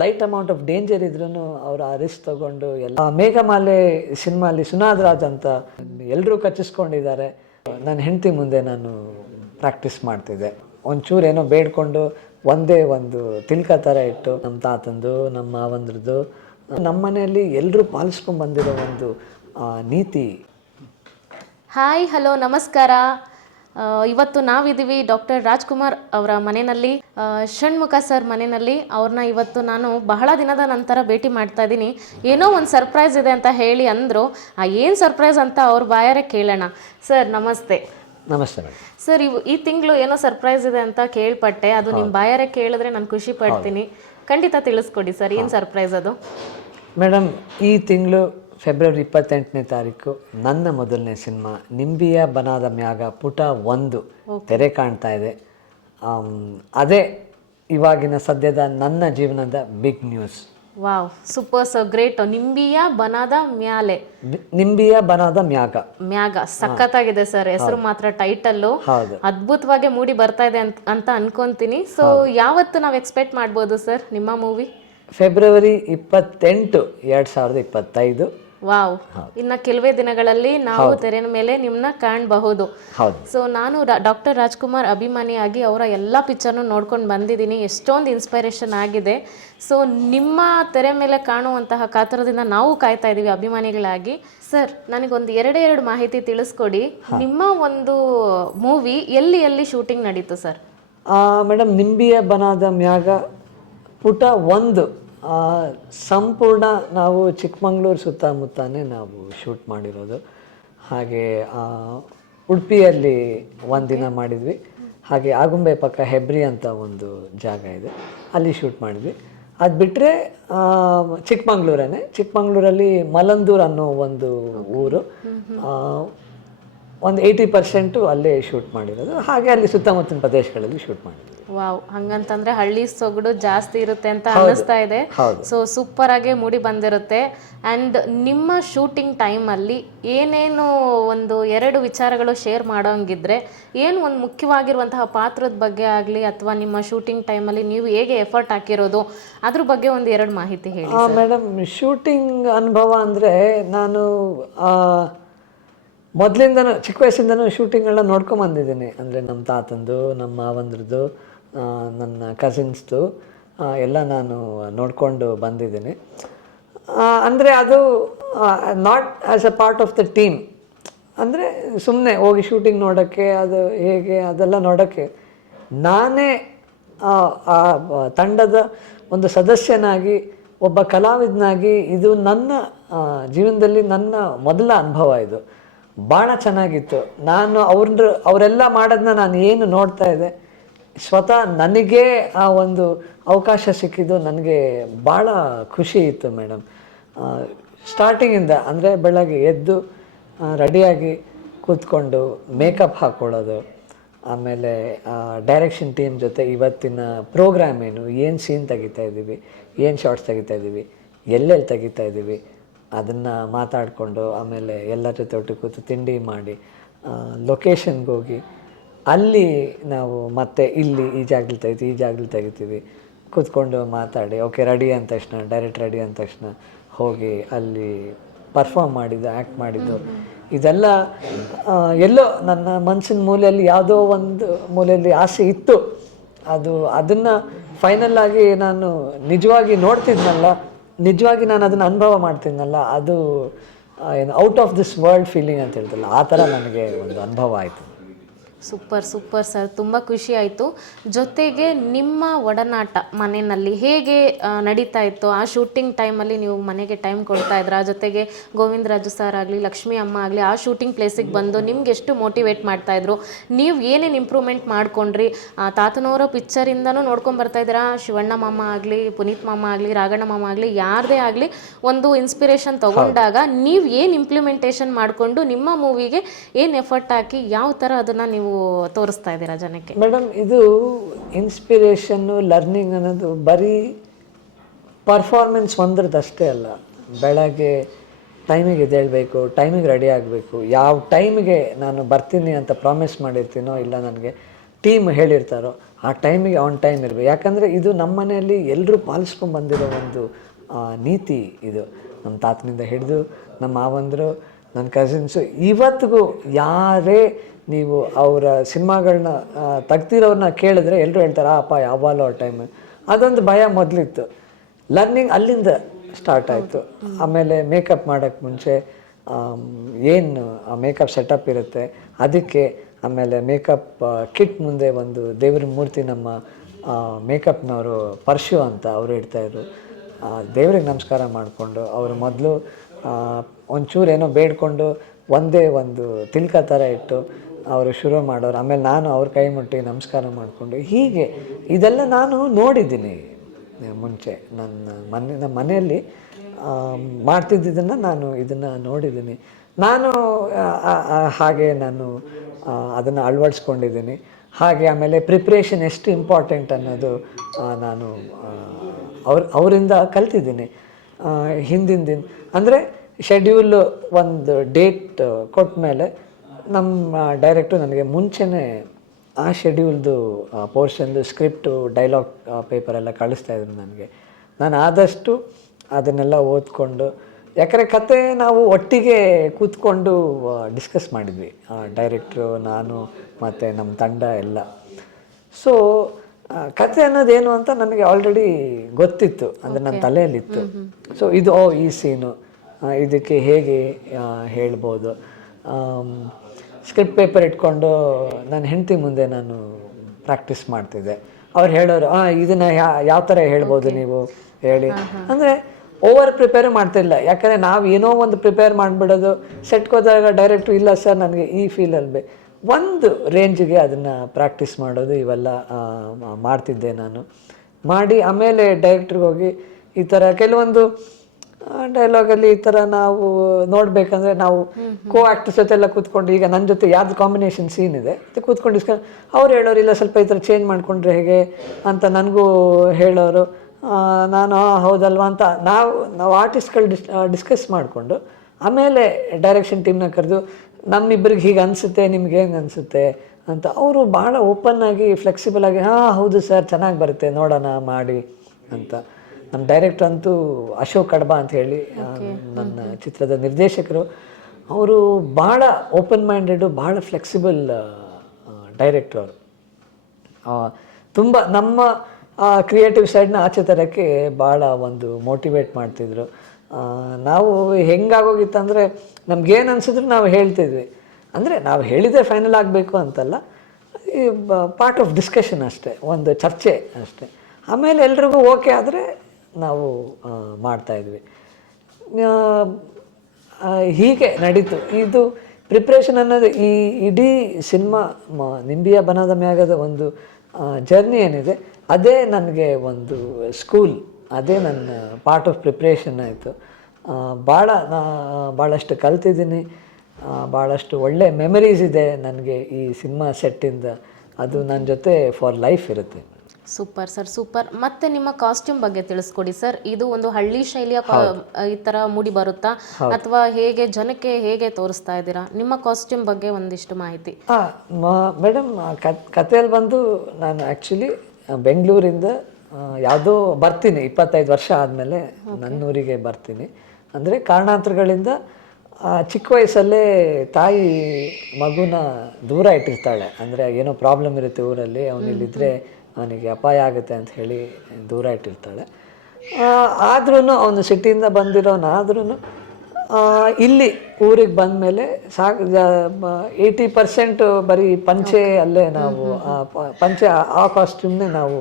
Light amount of danger ಇದ್ರೂ ಅವರು ಆ ರಿಸ್ಕ್ ತಗೊಂಡು ಎಲ್ಲ ಮೇಘಮಾಲೆ ಸಿನಿಮಾಲಿ ಸುನಾದ್ ರಾಜ್ ಅಂತ ಎಲ್ಲರೂ ಕಚ್ಚಿಸ್ಕೊಂಡಿದ್ದಾರೆ. ನನ್ನ ಹೆಂಡತಿ ಮುಂದೆ ನಾನು ಪ್ರಾಕ್ಟೀಸ್ ಮಾಡ್ತಿದ್ದೆ. ಒಂಚೂರು ಏನೋ ಬೇಡ್ಕೊಂಡು ಒಂದೇ ಒಂದು ತಿಲ್ಕ ಥರ ಇಟ್ಟು ನಮ್ಮ ತಾತಂದು ನಮ್ಮ ಮಾವಂದ್ರದ್ದು ನಮ್ಮ ಮನೆಯಲ್ಲಿ ಎಲ್ಲರೂ ಪಾಲಿಸ್ಕೊಂಡು ಬಂದಿರೋ ಒಂದು ನೀತಿ. ಹಾಯ್ ಹಲೋ ನಮಸ್ಕಾರ. ಇವತ್ತು ನಾವಿದ್ದೀವಿ ಡಾಕ್ಟರ್ ರಾಜ್ಕುಮಾರ್ ಅವರ ಮನೆಯಲ್ಲಿ, ಷಣ್ಮುಖ ಸರ್ ಮನೆಯಲ್ಲಿ. ಅವ್ರನ್ನ ಇವತ್ತು ನಾನು ಬಹಳ ದಿನದ ನಂತರ ಭೇಟಿ ಮಾಡ್ತಾ ಇದ್ದೀನಿ. ಏನೋ ಒಂದು ಸರ್ಪ್ರೈಸ್ ಇದೆ ಅಂತ ಹೇಳಿ ಅಂದರು. ಏನು ಸರ್ಪ್ರೈಸ್ ಅಂತ ಅವ್ರ ಬಾಯಾರೆ ಕೇಳೋಣ. ಸರ್ ನಮಸ್ತೆ. ನಮಸ್ತೆ ಮೇಡಮ್. ಸರ್ ಈ ತಿಂಗಳು ಏನೋ ಸರ್ಪ್ರೈಸ್ ಇದೆ ಅಂತ ಕೇಳ್ಪಟ್ಟೆ. ಅದು ನಿಮ್ಮ ಬಾಯಾರೆ ಕೇಳಿದ್ರೆ ನಾನು ಖುಷಿ ಪಡ್ತೀನಿ. ಖಂಡಿತ ತಿಳಿಸ್ಕೊಡಿ ಸರ್, ಏನು ಸರ್ಪ್ರೈಸ್ ಅದು? ಮೇಡಮ್, ಈ ತಿಂಗಳು ಫೆಬ್ರವರಿ 28ನೇ ತಾರೀಕು ನನ್ನ ಮೊದಲನೇ ಸಿನಿಮಾ ನಿಂಬಿಯ ಬನಾದ ಮ್ಯಾಗ ಪುಟ 1 ತೆರೆ ಕಾಣ್ತಾ ಇದೆ. ಅದೇ ಇವಾಗಿನ ಸದ್ಯದ ನನ್ನ ಜೀವನದ big news. Wow, super sir, great. ನಿಂಬಿಯ ಬನಾದ ಮ್ಯಾಲೆ, ನಿಂಬಿಯ ಬನಾದ ಮ್ಯಾಗ ಸಖತ್ತಾಗಿದೆ ಸರ್. ಹೆಸರು ಮಾತ್ರ ಟೈಟಲ್ಲು ಅದ್ಭುತವಾಗಿ ಮೂಡಿ ಬರ್ತಾ ಇದೆ ಅಂತ ಅನ್ಕೊಂತೀನಿ. ಸೊ ಯಾವತ್ತು ನಾವು ಎಕ್ಸ್ಪೆಕ್ಟ್ ಮಾಡ್ಬೋದು ಸರ್ ನಿಮ್ಮ ಮೂವಿ? ಫೆಬ್ರವರಿ 28, 2025. ವಾವ್, ಇನ್ನು ಕೆಲವೇ ದಿನಗಳಲ್ಲಿ ನಾವು ತೆರೆಯ ಮೇಲೆ ನಿಮ್ಮನ್ನ ಕಾಣಬಹುದು. ಸೊ ನಾನು ಡಾಕ್ಟರ್ ರಾಜ್ಕುಮಾರ್ ಅಭಿಮಾನಿಯಾಗಿ ಅವರ ಎಲ್ಲ ಪಿಕ್ಚರ್ನು ನೋಡ್ಕೊಂಡು ಬಂದಿದ್ದೀನಿ. ಎಷ್ಟೊಂದು ಇನ್ಸ್ಪೈರೇಷನ್ ಆಗಿದೆ. ಸೊ ನಿಮ್ಮ ತೆರೆ ಮೇಲೆ ಕಾಣುವಂತಹ ಕಾತರದಿಂದ ನಾವು ಕಾಯ್ತಾ ಇದ್ದೀವಿ ಅಭಿಮಾನಿಗಳಾಗಿ. ಸರ್, ನನಗೊಂದು ಎರಡು ಮಾಹಿತಿ ತಿಳಿಸ್ಕೊಡಿ. ನಿಮ್ಮ ಒಂದು ಮೂವಿ ಎಲ್ಲಿ ಶೂಟಿಂಗ್ ನಡೀತು ಸರ್? ಮೇಡಮ್, ನಿಂಬಿಯ ಬನಾದ ಮ್ಯಾಗ ಪುಟ 1 ಸಂಪೂರ್ಣ ನಾವು ಚಿಕ್ಕಮಂಗ್ಳೂರು ಸುತ್ತಮುತ್ತನೇ ನಾವು ಶೂಟ್ ಮಾಡಿರೋದು. ಹಾಗೆ ಉಡುಪಿಯಲ್ಲಿ ಒಂದಿನ ಮಾಡಿದ್ವಿ. ಹಾಗೆ ಆಗುಂಬೆ ಪಕ್ಕ ಹೆಬ್ರಿ ಅಂತ ಒಂದು ಜಾಗ ಇದೆ, ಅಲ್ಲಿ ಶೂಟ್ ಮಾಡಿದ್ವಿ. ಅದು ಬಿಟ್ಟರೆ ಚಿಕ್ಕಮಂಗ್ಳೂರಲ್ಲಿ ಮಲಂದೂರು ಅನ್ನೋ ಒಂದು ಊರು, ಒಂದು 80% ಅಲ್ಲೇ ಶೂಟ್ ಮಾಡಿರೋದು. ಹಾಗೆ ಅಲ್ಲಿ ಸುತ್ತಮುತ್ತಲಿನ ಪ್ರದೇಶಗಳಲ್ಲಿ ಶೂಟ್ ಮಾಡಿದ್ವಿ. ವಾವ್, ಹಂಗಂತಂದ್ರೆ ಹಳ್ಳಿ ಸೊಗಡು ಜಾಸ್ತಿ ಇರುತ್ತೆ ಅಂತ ಅನ್ನಿಸ್ತಾ ಇದೆ. ಸೊ ಸೂಪರ್ ಆಗಿ ಮೂಡಿ ಬಂದಿರುತ್ತೆ. ಆ್ಯಂಡ್ ನಿಮ್ಮ ಶೂಟಿಂಗ್ ಟೈಮಲ್ಲಿ ಏನೇನು ಒಂದು 2 ವಿಚಾರಗಳು ಶೇರ್ ಮಾಡೋಂಗಿದ್ರೆ, ಏನು ಒಂದು ಮುಖ್ಯವಾಗಿರುವಂತಹ ಪಾತ್ರದ ಬಗ್ಗೆ ಆಗಲಿ ಅಥವಾ ನಿಮ್ಮ ಶೂಟಿಂಗ್ ಟೈಮಲ್ಲಿ ನೀವು ಹೇಗೆ ಎಫರ್ಟ್ ಹಾಕಿರೋದು ಅದ್ರ ಬಗ್ಗೆ ಒಂದು 2 ಮಾಹಿತಿ ಹೇಳಿ. ಮೇಡಮ್, ಶೂಟಿಂಗ್ ಅನುಭವ ಅಂದರೆ ನಾನು ಮೊದಲಿಂದನೂ ಚಿಕ್ಕ ವಯಸ್ಸಿಂದನೂ ಶೂಟಿಂಗ್ಗಳನ್ನ ನೋಡ್ಕೊಂಬಂದಿದ್ದೀನಿ. ಅಂದರೆ ನಮ್ಮ ತಾತಂದು, ನಮ್ಮ ಮಾವಂದ್ರದ್ದು, ನನ್ನ ಕಸಿನ್ಸ್ದು ಎಲ್ಲ ನಾನು ನೋಡಿಕೊಂಡು ಬಂದಿದ್ದೀನಿ. ಅಂದರೆ ಅದು not as a part of the team. ಅಂದರೆ ಸುಮ್ಮನೆ ಹೋಗಿ ಶೂಟಿಂಗ್ ನೋಡೋಕ್ಕೆ, ಅದು ಹೇಗೆ ಅದೆಲ್ಲ ನೋಡೋಕ್ಕೆ, ನಾನೇ ಆ ತಂಡದ ಒಂದು ಸದಸ್ಯನಾಗಿ, ಒಬ್ಬ ಕಲಾವಿದನಾಗಿ, ಇದು ನನ್ನ ಜೀವನದಲ್ಲಿ ನನ್ನ ಮೊದಲ ಅನುಭವ. ಇದು ಭಾಳ ಚೆನ್ನಾಗಿತ್ತು. ನಾನು ಅವರೆಲ್ಲ ಮಾಡೋದನ್ನ ನಾನು ಏನು ನೋಡ್ತಾ ಇದ್ದೆ, ಸ್ವತಃ ನನಗೇ ಆ ಒಂದು ಅವಕಾಶ ಸಿಕ್ಕಿದ್ದು ನನಗೆ ಭಾಳ ಖುಷಿ ಇತ್ತು ಮೇಡಮ್. ಸ್ಟಾರ್ಟಿಂಗಿಂದ ಅಂದರೆ ಬೆಳಗ್ಗೆ ಎದ್ದು ರೆಡಿಯಾಗಿ ಕೂತ್ಕೊಂಡು ಮೇಕಪ್ ಹಾಕ್ಕೊಳ್ಳೋದು, ಆಮೇಲೆ ಡೈರೆಕ್ಷನ್ ಟೀಮ್ ಜೊತೆ ಇವತ್ತಿನ ಪ್ರೋಗ್ರಾಮ್ ಏನು ಸೀನ್ ತೆಗಿತಾ ಇದ್ದೀವಿ, ಏನು ಶಾರ್ಟ್ಸ್ ತೆಗಿತಾ ಇದ್ದೀವಿ, ಎಲ್ಲೆಲ್ಲಿ ತೆಗಿತಾ ಇದ್ದೀವಿ ಅದನ್ನು ಮಾತಾಡಿಕೊಂಡು, ಆಮೇಲೆ ಎಲ್ಲರ ಜೊತೆ ಒಟ್ಟು ಕೂತು ತಿಂಡಿ ಮಾಡಿ ಲೊಕೇಶನ್ಗೆ ಹೋಗಿ ಅಲ್ಲಿ ನಾವು ಮತ್ತೆ ಇಲ್ಲಿ ಈ ಜಾಗದಲ್ಲಿ ತೆಗಿತೀವಿ ಕೂತ್ಕೊಂಡು ಮಾತಾಡಿ, ಓಕೆ ರೆಡಿ ಅಂದ ತಕ್ಷಣ, ಡೈರೆಕ್ಟ್ ರೆಡಿ ಅಂದ ತಕ್ಷಣ ಹೋಗಿ ಅಲ್ಲಿ ಪರ್ಫಾರ್ಮ್ ಮಾಡಿದ್ದು, ಆ್ಯಕ್ಟ್ ಮಾಡಿದ್ದು, ಇದೆಲ್ಲ ಎಲ್ಲೋ ನನ್ನ ಮನಸ್ಸಿನ ಮೂಲೆಯಲ್ಲಿ ಯಾವುದೋ ಒಂದು ಮೂಲೆಯಲ್ಲಿ ಆಸೆ ಇತ್ತು. ಅದನ್ನು ಫೈನಲ್ ಆಗಿ ನಾನು ನಿಜವಾಗಿ ನೋಡ್ತಿದ್ನಲ್ಲ, ನಿಜವಾಗಿ ನಾನು ಅದನ್ನು ಅನುಭವ ಮಾಡ್ತಿದ್ನಲ್ಲ, ಅದು ಏನು out of this world feeling ಅಂತ ಹೇಳ್ತಲ್ಲ, ಆ ಥರ ನನಗೆ ಒಂದು ಅನುಭವ ಆಯಿತು. ಸೂಪರ್ ಸರ್, ತುಂಬ ಖುಷಿ ಆಯಿತು. ಜೊತೆಗೆ ನಿಮ್ಮ ಒಡನಾಟ ಮನೆಯಲ್ಲಿ ಹೇಗೆ ನಡೀತಾ ಇತ್ತು? ಆ ಶೂಟಿಂಗ್ ಟೈಮಲ್ಲಿ ನೀವು ಮನೆಗೆ ಟೈಮ್ ಕೊಡ್ತಾ ಇದ್ರಾ? ಜೊತೆಗೆ ಗೋವಿಂದರಾಜು ಸರ್ ಆಗಲಿ, ಲಕ್ಷ್ಮಿ ಅಮ್ಮ ಆಗಲಿ ಆ ಶೂಟಿಂಗ್ ಪ್ಲೇಸಿಗೆ ಬಂದು ನಿಮ್ಗೆ ಎಷ್ಟು ಮೋಟಿವೇಟ್ ಮಾಡ್ತಾಯಿದ್ರು? ನೀವು ಏನೇನು ಇಂಪ್ರೂವ್ಮೆಂಟ್ ಮಾಡ್ಕೊಂಡ್ರಿ? ತಾತನವರ ಪಿಕ್ಚರಿಂದನೂ ನೋಡ್ಕೊಂಡು ಬರ್ತಾಯಿದ್ದೀರಾ. ಶಿವಣ್ಣ ಮಾಮ ಆಗಲಿ, ಪುನೀತ್ ಮಾಮ ಆಗಲಿ, ರಾಘಣ್ಣ ಮಾಮ ಆಗಲಿ, ಯಾರದೇ ಆಗಲಿ ಒಂದು ಇನ್ಸ್ಪಿರೇಷನ್ ತೊಗೊಂಡಾಗ ನೀವು ಏನು ಇಂಪ್ಲಿಮೆಂಟೇಷನ್ ಮಾಡಿಕೊಂಡು ನಿಮ್ಮ ಮೂವಿಗೆ ಏನು ಎಫರ್ಟ್ ಹಾಕಿ ಯಾವ ಥರ ಅದನ್ನು ನೀವು ತೋರಿಸ್ತಾ ಇದ್ದೀರಾ ಜನಕ್ಕೆ? ಮೇಡಮ್, ಇದು ಇನ್ಸ್ಪಿರೇಷನ್ನು, ಲರ್ನಿಂಗ್ ಅನ್ನೋದು ಬರೀ ಪರ್ಫಾರ್ಮೆನ್ಸ್ ಒಂದ್ರದ್ದಷ್ಟೇ ಅಲ್ಲ. ಬೆಳಗ್ಗೆ ಟೈಮಿಗೆ ಎದ್ದೇಳಬೇಕು, ಟೈಮಿಗೆ ರೆಡಿ ಆಗಬೇಕು. ಯಾವ ಟೈಮಿಗೆ ನಾನು ಬರ್ತೀನಿ ಅಂತ ಪ್ರಾಮಿಸ್ ಮಾಡಿರ್ತೀನೋ, ಇಲ್ಲ ನನಗೆ ಟೀಮ್ ಹೇಳಿರ್ತಾರೋ ಆ ಟೈಮಿಗೆ ಆನ್ ಟೈಮ್ ಇರಬೇಕು. ಯಾಕಂದರೆ ಇದು ನಮ್ಮ ಮನೆಯಲ್ಲಿ ಎಲ್ಲರೂ ಪಾಲಿಸ್ಕೊಂಡು ಬಂದಿರೋ ಒಂದು ನೀತಿ ಇದು. ನಮ್ಮ ತಾತನಿಂದ ಹಿಡಿದು ನಮ್ಮ ಮಾವಂದರು, ನನ್ನ ಕಸಿನ್ಸು, ಇವತ್ತಿಗೂ ಯಾರೇ ನೀವು ಅವರ ಸಿನಿಮಾಗಳನ್ನ ತೆಗ್ದಿರೋರನ್ನ ಕೇಳಿದ್ರೆ ಎಲ್ಲರೂ ಹೇಳ್ತಾರೆ ಅಪ್ಪ ಯಾವಾಗಲೂ ಆ ಟೈಮ್. ಅದೊಂದು ಭಯ ಮೊದಲಿತ್ತು. ಲರ್ನಿಂಗ್ ಅಲ್ಲಿಂದ ಸ್ಟಾರ್ಟ್ ಆಯಿತು. ಆಮೇಲೆ ಮೇಕಪ್ ಮಾಡೋಕ್ಕೆ ಮುಂಚೆ ಏನು ಆ ಮೇಕಪ್ ಸೆಟಪ್ ಇರುತ್ತೆ ಅದಕ್ಕೆ, ಆಮೇಲೆ ಮೇಕಪ್ ಕಿಟ್ ಮುಂದೆ ಒಂದು ದೇವ್ರ ಮೂರ್ತಿ ನಮ್ಮ ಮೇಕಪ್ನವರು ಪರ್ಶು ಅಂತ ಅವರು ಇಡ್ತಾಯಿದ್ರು. ದೇವ್ರಿಗೆ ನಮಸ್ಕಾರ ಮಾಡಿಕೊಂಡು ಅವರು ಮೊದಲು ಒಂಚೂರು ಏನೋ ಬೇಡ್ಕೊಂಡು ಒಂದೇ ಒಂದು ತಿಲ್ಕ ಥರ ಇಟ್ಟು ಅವರು ಶುರು ಮಾಡೋರು. ಆಮೇಲೆ ನಾನು ಅವ್ರ ಕೈ ಮುಟ್ಟಿ ನಮಸ್ಕಾರ ಮಾಡಿಕೊಂಡು, ಹೀಗೆ ಇದೆಲ್ಲ ನಾನು ನೋಡಿದ್ದೀನಿ ಮುಂಚೆ. ನಮ್ಮ ಮನೆಯಲ್ಲಿ ಮಾಡ್ತಿದ್ದನ್ನು ನಾನು ಇದನ್ನು ನೋಡಿದ್ದೀನಿ. ನಾನು ಹಾಗೆ ನಾನು ಅದನ್ನು ಅಳವಡಿಸ್ಕೊಂಡಿದ್ದೀನಿ. ಹಾಗೆ ಆಮೇಲೆ ಪ್ರಿಪ್ರೇಷನ್ ಎಷ್ಟು ಇಂಪಾರ್ಟೆಂಟ್ ಅನ್ನೋದು ನಾನು ಅವರಿಂದ ಕಲ್ತಿದ್ದೀನಿ. ಹಿಂದಿನ ದಿನ ಅಂದರೆ ಶೆಡ್ಯೂಲು ಒಂದು ಡೇಟ್ ಕೊಟ್ಟ ಮೇಲೆ ನಮ್ಮ ಡೈರೆಕ್ಟ್ರು ನನಗೆ ಮುಂಚೆನೇ ಆ ಶೆಡ್ಯೂಲ್ದು ಪೋರ್ಷನ್ದು ಸ್ಕ್ರಿಪ್ಟು, ಡೈಲಾಗ್ ಪೇಪರೆಲ್ಲ ಕಳಿಸ್ತಾಯಿದ್ರು ನನಗೆ. ನಾನು ಆದಷ್ಟು ಅದನ್ನೆಲ್ಲ ಓದ್ಕೊಂಡು, ಯಾಕಂದರೆ ಕತೆ ನಾವು ಒಟ್ಟಿಗೆ ಕೂತ್ಕೊಂಡು ಡಿಸ್ಕಸ್ ಮಾಡಿದ್ವಿ, ಡೈರೆಕ್ಟ್ರು, ನಾನು ಮತ್ತು ನಮ್ಮ ತಂಡ ಎಲ್ಲ. ಸೊ ಕತೆ ಅನ್ನೋದೇನು ಅಂತ ನನಗೆ ಆಲ್ರೆಡಿ ಗೊತ್ತಿತ್ತು, ಅಂದರೆ ನನ್ನ ತಲೆಯಲ್ಲಿತ್ತು. ಸೊ ಇದು ಈ ಸೀನು ಇದಕ್ಕೆ ಹೇಗೆ ಹೇಳ್ಬೋದು. ಸ್ಕ್ರಿಪ್ಟ್ ಪೇಪರ್ ಇಟ್ಕೊಂಡು ನನ್ನ ಹೆಂಡತಿ ಮುಂದೆ ನಾನು ಪ್ರಾಕ್ಟೀಸ್ ಮಾಡ್ತಿದ್ದೆ. ಅವ್ರು ಹೇಳೋರು ಇದನ್ನು ಯಾವ ಥರ ಹೇಳ್ಬೋದು ನೀವು ಹೇಳಿ. ಅಂದರೆ ಓವರ್ ಪ್ರಿಪೇರ್ ಮಾಡ್ತಿಲ್ಲ, ಯಾಕಂದರೆ ನಾವು ಏನೋ ಒಂದು ಪ್ರಿಪೇರ್ ಮಾಡಿಬಿಡೋದು. ಸೆಟ್ಗೆ ಹೋದಾಗ ಡೈರೆಕ್ಟ್ರು ಇಲ್ಲ ಸರ್ ನನಗೆ ಈ ಫೀಲಲ್ಲಿ ಒಂದು ರೇಂಜಿಗೆ ಅದನ್ನು ಪ್ರಾಕ್ಟೀಸ್ ಮಾಡೋದು ಇವೆಲ್ಲ ಮಾಡ್ತಿದ್ದೆ ನಾನು. ಮಾಡಿ ಆಮೇಲೆ ಡೈರೆಕ್ಟ್ರಿಗೆ ಹೋಗಿ ಈ ಥರ ಕೆಲವೊಂದು ಡೈಲಾಗಲ್ಲಿ ಈ ಥರ ನಾವು ನೋಡಬೇಕಂದ್ರೆ ನಾವು ಕೋ ಆ್ಯಕ್ಟರ್ಸ್ ಜೊತೆ ಎಲ್ಲ ಕೂತ್ಕೊಂಡು, ಈಗ ನನ್ನ ಜೊತೆ ಯಾವ್ದು ಕಾಂಬಿನೇಷನ್ ಸೀನ್ ಇದೆ ಅದು ಕೂತ್ಕೊಂಡು ಅವ್ರು ಹೇಳೋರು ಇಲ್ಲ ಸ್ವಲ್ಪ ಈ ಥರ ಚೇಂಜ್ ಮಾಡಿಕೊಂಡ್ರೆ ಹೇಗೆ ಅಂತ ನನಗೂ ಹೇಳೋರು. ನಾನು ಹೌದಲ್ವಾ ಅಂತ ನಾವು ಆರ್ಟಿಸ್ಟ್ಗಳು ಡಿಸ್ಕಸ್ ಮಾಡಿಕೊಂಡು ಆಮೇಲೆ ಡೈರೆಕ್ಷನ್ ಟೀಮ್ನ ಕರೆದು ನಮ್ಮಿಬ್ಬರಿಗೆ ಹೀಗೆ ಅನಿಸುತ್ತೆ, ನಿಮ್ಗೆ ಹೆಂಗೆ ಅನಿಸುತ್ತೆ ಅಂತ. ಅವರು ಭಾಳ ಓಪನ್ನಾಗಿ ಫ್ಲೆಕ್ಸಿಬಲ್ ಆಗಿ ಹೌದು ಸರ್ ಚೆನ್ನಾಗಿ ಬರುತ್ತೆ ನೋಡೋಣ ಮಾಡಿ ಅಂತ. ನಮ್ಮ ಡೈರೆಕ್ಟ್ರ್ ಅಂತೂ ಅಶೋಕ್ ಕಡಬ ಅಂತ ಹೇಳಿ ನನ್ನ ಚಿತ್ರದ ನಿರ್ದೇಶಕರು, ಅವರು ಭಾಳ ಓಪನ್ ಮೈಂಡೆಡು, ಭಾಳ ಫ್ಲೆಕ್ಸಿಬಲ್ ಡೈರೆಕ್ಟ್ರು ಅವರು. ತುಂಬ ನಮ್ಮ ಕ್ರಿಯೇಟಿವ್ ಸೈಡ್ನ ಆಚೆ ತರೋಕ್ಕೆ ಭಾಳ ಒಂದು ಮೋಟಿವೇಟ್ ಮಾಡ್ತಿದ್ರು. ನಾವು ಹೆಂಗಾಗೋಗಿತ್ತಂದರೆ ನಮಗೇನು ಅನಿಸಿದ್ರು ನಾವು ಹೇಳ್ತಿದ್ವಿ. ಅಂದರೆ ನಾವು ಹೇಳಿದೆ ಫೈನಲ್ ಆಗಬೇಕು ಅಂತಲ್ಲ, ಈ ಪಾರ್ಟ್ ಆಫ್ ಡಿಸ್ಕಷನ್ ಅಷ್ಟೇ, ಒಂದು ಚರ್ಚೆ ಅಷ್ಟೇ. ಆಮೇಲೆ ಎಲ್ರಿಗೂ ಓಕೆ ಆದರೆ ನಾವು ಮಾಡ್ತಾಯಿದ್ವಿ. ಹೀಗೆ ನಡೀತು ಇದು ಪ್ರಿಪ್ರೇಷನ್ ಅನ್ನೋದು. ಈ ಇಡೀ ಸಿನಿಮಾ ನಿಂಬಿಯ ಬನದ ಮ್ಯಾಗದ ಒಂದು ಜರ್ನಿ ಏನಿದೆ ಅದೇ ನನಗೆ ಒಂದು ಸ್ಕೂಲ್, ಅದೇ ನನ್ನ ಪಾರ್ಟ್ ಆಫ್ ಪ್ರಿಪ್ರೇಷನ್ ಆಯಿತು. ಭಾಳಷ್ಟು ಕಲ್ತಿದ್ದೀನಿ, ಭಾಳಷ್ಟು ಒಳ್ಳೆ ಮೆಮರೀಸ್ ಇದೆ ನನಗೆ ಈ ಸಿನಿಮಾ ಸೆಟ್ಟಿಂದ. ಅದು ನನ್ನ ಜೊತೆ ಫಾರ್ ಲೈಫ್ ಇರುತ್ತೆ. Super sir, super. ಮತ್ತೆ ನಿಮ್ಮ ಕಾಸ್ಟ್ಯೂಮ್ ಬಗ್ಗೆ ತಿಳಿಸ್ಕೊಡಿ ಸರ್. ಇದು ಒಂದು ಹಳ್ಳಿ ಶೈಲಿಯ ಈ ಥರ ಮೂಡಿ ಬರುತ್ತಾ ಅಥವಾ ಹೇಗೆ ಜನಕ್ಕೆ ಹೇಗೆ ತೋರಿಸ್ತಾ ಇದ್ದೀರಾ? ನಿಮ್ಮ ಕಾಸ್ಟ್ಯೂಮ್ ಬಗ್ಗೆ ಒಂದಿಷ್ಟು ಮಾಹಿತಿ. ಮೇಡಮ್, ಕಥೆಯಲ್ಲಿ ಬಂದು ನಾನು ಆ್ಯಕ್ಚುಲಿ ಬೆಂಗಳೂರಿಂದ ಯಾವುದೋ ಬರ್ತೀನಿ 25 ವರ್ಷ ಆದಮೇಲೆ ನನ್ನೂರಿಗೆ ಬರ್ತೀನಿ. ಅಂದರೆ ಕಾರಣಾಂತರಗಳಿಂದ ಚಿಕ್ಕ ವಯಸ್ಸಲ್ಲೇ ತಾಯಿ ಮಗುನ ದೂರ ಇಟ್ಟಿರ್ತಾಳೆ. ಅಂದರೆ ಏನೋ ಪ್ರಾಬ್ಲಮ್ ಇರುತ್ತೆ ಊರಲ್ಲಿ, ಅವನಿಲ್ಲಿದ್ದರೆ ಅವನಿಗೆ ಅಪಾಯ ಆಗುತ್ತೆ ಅಂತ ಹೇಳಿ ದೂರ ಇಟ್ಟಿರ್ತಾಳೆ. ಆದ್ರೂ ಅವನು ಸಿಟಿಯಿಂದ ಬಂದಿರೋನಾದ್ರೂ ಇಲ್ಲಿ ಊರಿಗೆ ಬಂದಮೇಲೆ 80% ಬರೀ ಪಂಚೆ ಅಲ್ಲೇ ನಾವು ಪಂಚೆ ಆ ಕಾಸ್ಟ್ಯೂಮ್ನೇ ನಾವು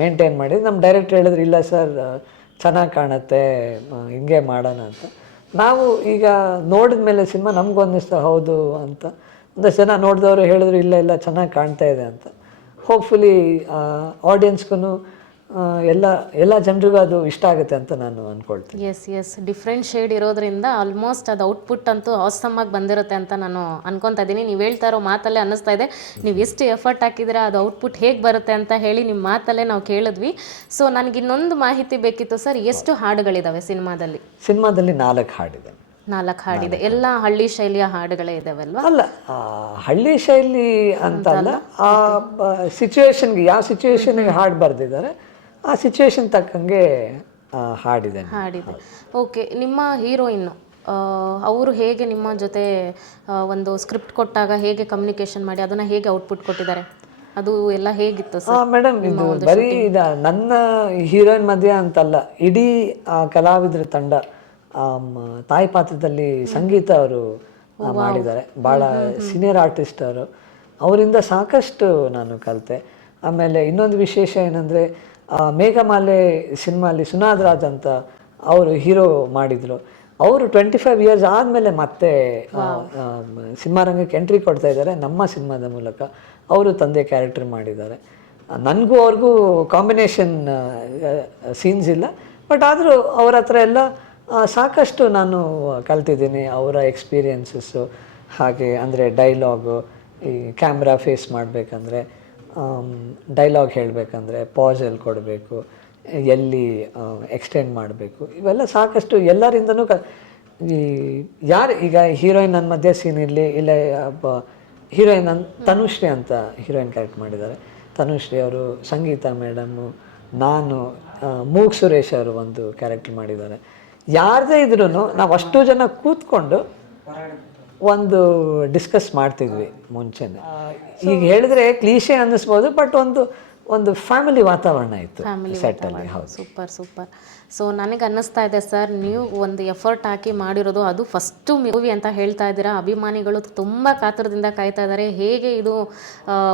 ಮೇಂಟೈನ್ ಮಾಡಿದ್ವಿ. ನಮ್ಮ ಡೈರೆಕ್ಟ್ರ್ ಹೇಳಿದ್ರು ಇಲ್ಲ ಸರ್ ಚೆನ್ನಾಗಿ ಕಾಣುತ್ತೆ, ಹಿಂಗೆ ಮಾಡೋಣ ಅಂತ. ನಾವು ಈಗ ನೋಡಿದ ಮೇಲೆ ಸಿನಿಮಾ ನಮಗೂ ಅನ್ನಿಸ್ತಾ ಹೌದು ಅಂತ. ಒಂದಷ್ಟು ಜನ ನೋಡಿದವರು ಹೇಳಿದ್ರು ಇಲ್ಲ ಚೆನ್ನಾಗಿ ಕಾಣ್ತಾ ಇದೆ ಅಂತ. ಹೋಪ್ಫುಲಿ ಆಡಿಯನ್ಸ್ಗೂ ಎಲ್ಲ ಜನರಿಗೂ ಅದು ಇಷ್ಟ ಆಗುತ್ತೆ ಅಂತ ನಾನು ಅಂದ್ಕೊಳ್ತೀನಿ. ಎಸ್ ಡಿಫ್ರೆಂಟ್ ಶೇಡ್ ಇರೋದ್ರಿಂದ ಆಲ್ಮೋಸ್ಟ್ ಅದು ಔಟ್ಪುಟ್ ಅಂತೂ ಆಸಮ್ ಆಗಿ ಬಂದಿರುತ್ತೆ ಅಂತ ನಾನು ಅನ್ಕೊತಾ ಇದ್ದೀನಿ. ನೀವು ಹೇಳ್ತಾ ಇರೋ ಮಾತಲ್ಲೇ ಅನ್ನಿಸ್ತಾ ಇದೆ ನೀವು ಎಷ್ಟು ಎಫರ್ಟ್ ಹಾಕಿದ್ರೆ ಅದು ಔಟ್ಪುಟ್ ಹೇಗೆ ಬರುತ್ತೆ ಅಂತ ಹೇಳಿ ನಿಮ್ಮ ಮಾತಲ್ಲೇ ನಾವು ಕೇಳಿದ್ವಿ. ಸೊ ನನಗೆ ಇನ್ನೊಂದು ಮಾಹಿತಿ ಬೇಕಿತ್ತು ಸರ್, ಎಷ್ಟು ಹಾಡುಗಳಿದ್ದಾವೆ ಸಿನಿಮಾದಲ್ಲಿ? ಸಿನಿಮಾದಲ್ಲಿ 4 ಹಾಡಿದೆ. 4 ಹಾಡಿದೆ. ಎಲ್ಲ ಹಳ್ಳಿ ಶೈಲಿಯ ಹಾಡುಗಳೇ ಇದಾವಲ್ವಾ? ಅಲ್ಲ, ಹಳ್ಳಿ ಶೈಲಿ ಅಂತಲ್ಲ, ಆ ಸಿಚುವೇಶನ್ಗೆ, ಯಾವ ಸಿಚುವೇಶನ್ಗೆ ಹಾಡು ಬರೆದಿದ್ದಾರೆ ಆ ಸಿಚುವೇಶನ್ ತಕ್ಕಂಗೆ ಹಾಡಿದೆ. ಓಕೆ. ನಿಮ್ಮ ಹೀರೋಯಿನ್ನು ಅವರು ಹೇಗೆ ನಿಮ್ಮ ಜೊತೆ ಒಂದು ಸ್ಕ್ರಿಪ್ಟ್ ಕೊಟ್ಟಾಗ ಹೇಗೆ ಕಮ್ಯುನಿಕೇಷನ್ ಮಾಡಿ ಅದನ್ನು ಹೇಗೆ ಔಟ್ಪುಟ್ ಕೊಟ್ಟಿದ್ದಾರೆ, ಅದು ಎಲ್ಲ ಹೇಗಿತ್ತು ಸರ್? ಮೇಡಮ್, ಇದು ಬರೀ ನನ್ನ ಹೀರೋಯಿನ್ ಮಧ್ಯೆ ಅಂತಲ್ಲ, ಇಡೀ ಕಲಾವಿದರ ತಂಡ. ತಾಯಿ ಪಾತ್ರದಲ್ಲಿ ಸಂಗೀತ ಅವರು ಮಾಡಿದ್ದಾರೆ, ಭಾಳ ಸೀನಿಯರ್ ಆರ್ಟಿಸ್ಟ್ ಅವರು. ಅವರಿಂದ ಸಾಕಷ್ಟು ನಾನು ಕಲಿತೆ. ಆಮೇಲೆ ಇನ್ನೊಂದು ವಿಶೇಷ ಏನಂದರೆ, ಮೇಘಮಾಲೆ ಸಿನಿಮಾಲಿ ಸುನಾದ್ ರಾಜ್ ಅಂತ ಅವರು ಹೀರೋ ಮಾಡಿದರು. ಅವರು 25 ಇಯರ್ಸ್ ಆದಮೇಲೆ ಮತ್ತೆ ಸಿನಿಮಾ ರಂಗಕ್ಕೆ ಎಂಟ್ರಿ ಕೊಡ್ತಾ ಇದ್ದಾರೆ ನಮ್ಮ ಸಿನಿಮಾದ ಮೂಲಕ. ಅವರು ತಂದೆ ಕ್ಯಾರೆಕ್ಟರ್ ಮಾಡಿದ್ದಾರೆ. ನನಗೂ ಅವ್ರಿಗೂ ಕಾಂಬಿನೇಷನ್ ಸೀನ್ಸ್ ಇಲ್ಲ, ಬಟ್ ಆದರೂ ಅವ್ರ ಹತ್ರ ಎಲ್ಲ ಸಾಕಷ್ಟು ನಾನು ಕಲ್ತಿದ್ದೀನಿ. ಅವರ ಎಕ್ಸ್ಪೀರಿಯನ್ಸಸ್ಸು ಹಾಗೆ, ಅಂದರೆ ಡೈಲಾಗು, ಈ ಕ್ಯಾಮ್ರಾ ಫೇಸ್ ಮಾಡಬೇಕಂದ್ರೆ, ಡೈಲಾಗ್ ಹೇಳಬೇಕಂದ್ರೆ ಪಾಸ್ ಎಲ್ಲಿ ಕೊಡಬೇಕು, ಎಲ್ಲಿ ಎಕ್ಸ್ಟೆಂಡ್ ಮಾಡಬೇಕು, ಇವೆಲ್ಲ ಸಾಕಷ್ಟು ಎಲ್ಲರಿಂದನೂ ಈ ಯಾರು ಈಗ ಹೀರೋಯಿನ್ ನನ್ನ ಮಧ್ಯೆ ಸೀನ್ ಇರಲಿ, ಇಲ್ಲ ಹೀರೋಯಿನ್ ತನುಶ್ರೀ ಅಂತ ಹೀರೋಯಿನ್ ಕ್ಯಾರೆಕ್ಟ್ ಮಾಡಿದ್ದಾರೆ. ತನುಶ್ರೀ ಅವರು, ಸಂಗೀತ ಮೇಡಮ್ಮು, ನಾನು, ಮೂಗ್ ಸುರೇಶ್ ಅವರು ಒಂದು ಕ್ಯಾರೆಕ್ಟರ್ ಮಾಡಿದ್ದಾರೆ. ಯಾರದೇ ಇದ್ರೂ ನಾವು ಅಷ್ಟು ಜನ ಕೂತ್ಕೊಂಡು ಒಂದು ಡಿಸ್ಕಸ್ ಮಾಡ್ತಿದ್ವಿ ಮುಂಚೆನೆ. ಈಗ ಹೇಳಿದ್ರೆ ಕ್ಲೀಶೆ ಅನ್ನಿಸ್ಬೋದು, ಬಟ್ ಒಂದು ಫ್ಯಾಮಿಲಿ ವಾತಾವರಣ ಇತ್ತು ಸೆಟ್ಟಲ್ಲಿ. ಹೌದು, ಸೂಪರ್. ಸೊ ನನಗೆ ಅನ್ನಿಸ್ತಾ ಇದೆ ಸರ್, ನೀವು ಒಂದು ಎಫರ್ಟ್ ಹಾಕಿ ಮಾಡಿರೋದು, ಅದು ಫಸ್ಟು ಮೂವಿ ಅಂತ ಹೇಳ್ತಾ ಇದ್ದೀರಾ. ಅಭಿಮಾನಿಗಳು ತುಂಬ ಕಾತರದಿಂದ ಕಾಯ್ತಾ ಇದ್ದಾರೆ, ಹೇಗೆ ಇದು